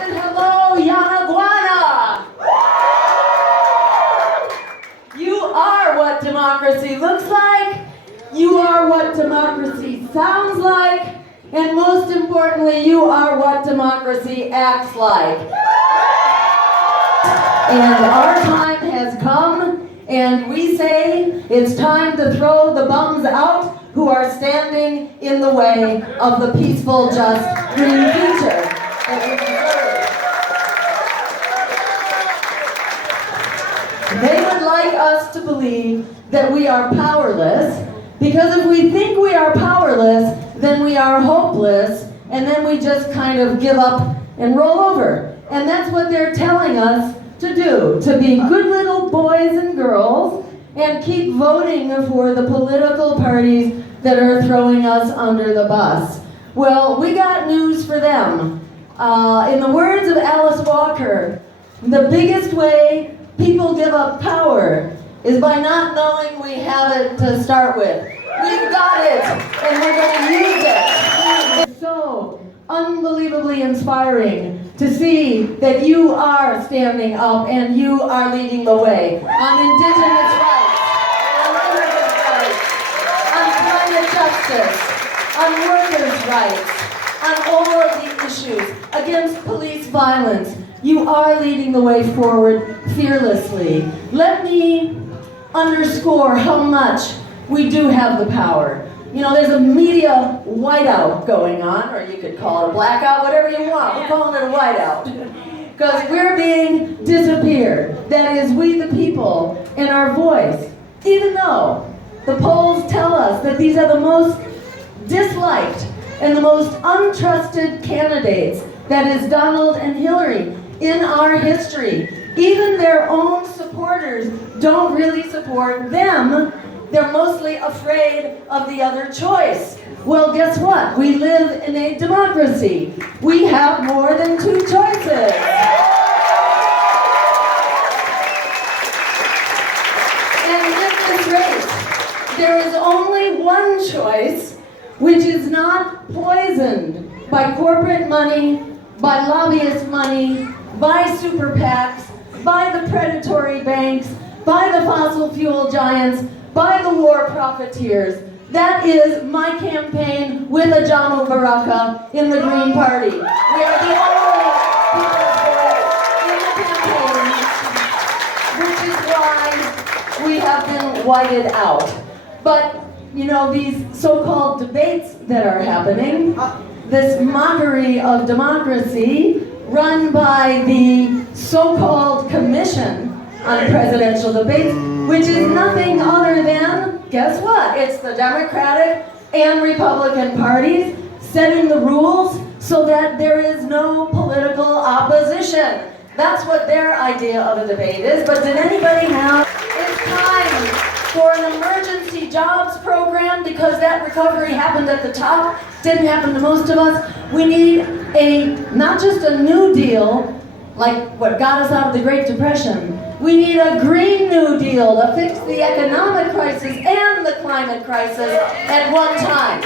And hello, Yanaguana! You are what democracy looks like, you are what democracy sounds like, and most importantly, you are what democracy acts like. And our time has come, and we say it's time to throw the bums out who are standing in the way of the peaceful, just, green future that we deserve. They would like us to believe that we are powerless, because if we think we are powerless, then we are hopeless, and then we just kind of give up and roll over. And that's what they're telling us to do, to be good little boys and girls and keep voting for the political parties that are throwing us under the bus. Well, we got news for them. In the words of Alice Walker, the biggest way people give up power is by not knowing we have it to start with. We've got it, and we're going to use it. It's so unbelievably inspiring to see that you are standing up and you are leading the way on indigenous rights, on immigrant rights, on climate justice, on workers' rights, on all of the issues against police violence. You are leading the way forward fearlessly. Let me underscore how much we do have the power. You know, there's a media whiteout going on, or you could call it a blackout, whatever you want. We're calling it a whiteout. Because we're being disappeared. That is, we the people and our voice. Even though the polls tell us that these are the most disliked and the most untrusted candidates, that is Donald and Hillary, in our history. Even their own supporters don't really support them. They're mostly afraid of the other choice. Well, guess what? We live in a democracy. We have more than two choices. And in this race, there is only one choice, which is not poisoned by corporate money, by lobbyist money, by super PACs, by the predatory banks, by the fossil fuel giants, by the war profiteers. That is my campaign with Ajamu Baraka in the Green Party. We are the only people's voice in the campaign, which is why we have been whited out. But, you know, these so-called debates that are happening, this mockery of democracy run by the so-called Commission on Presidential Debates, which is nothing other than, guess what? It's the Democratic and Republican parties setting the rules so that there is no political opposition. That's what their idea of a debate is. But did anybody have? It's time for an emergency jobs program, because that recovery happened at the top, didn't happen to most of us. We need not just a New Deal, like what got us out of the Great Depression. We need a Green New Deal to fix the economic crisis and the climate crisis at one time.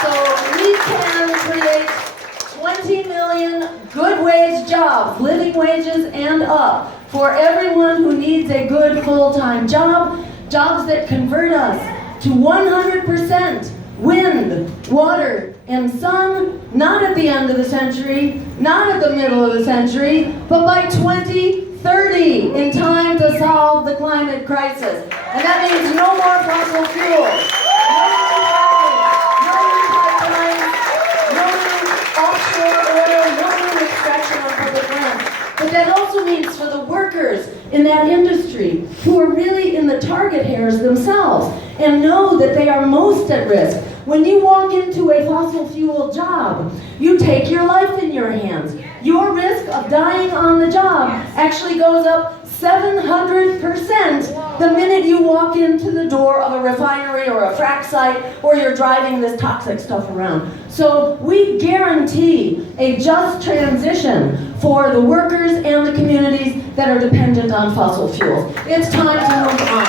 So we can create 20 million good wage jobs, living wages and up, for everyone who needs a good full-time job, jobs that convert us to 100% wind, water, and sun, not at the end of the century, not at the middle of the century, but by 2030, in time to solve the climate crisis. And that means no more fossil fuels, no new pipelines, no new offshore oil, no new extraction on public land. But that also means for the workers in that industry who are really in the target hairs themselves and know that they are most at risk. When you walk into a fossil fuel job, you take your life in your hands. Your risk of dying on the job actually goes up 700% the minute you walk into the door of a refinery or a frack site, or you're driving this toxic stuff around. So we guarantee a just transition for the workers and the communities that are dependent on fossil fuels. It's time to move on.